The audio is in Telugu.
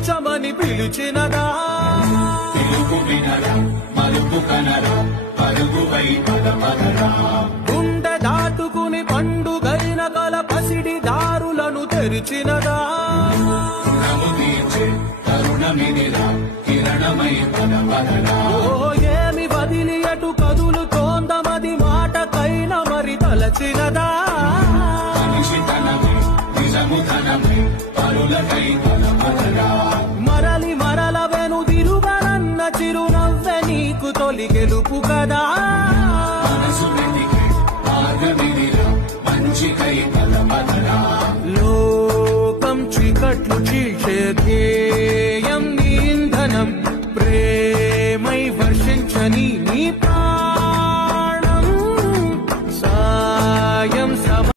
తీర్చమని పిలిచినదా పిలుపు వినరా మలుపు కనరా పరుగువై పదపదరా గుండె దాటుకుని పండుగైన కల పసిడి దారులను తెరిచినదా రుణము తీర్చే కరుణమిదిరా కిరణమై పదపదరా ఏమి వదిలి అటు కదులుతోందమది మాటకైన మరి తలచినదా మనిషితనమే నిజముతనమే పరులకై పదపదరా మరలి మరల వెనుదిరుగనన్న చిరునవ్వె నీకు తొలి గెలుపు కదా మనసు వెతికే మార్గమిదిరా మంచికై పదపదరా లోకం చీకట్లు చీల్చే ధ్యేయం నీ ఇంధనం ప్రేమై వర్షించని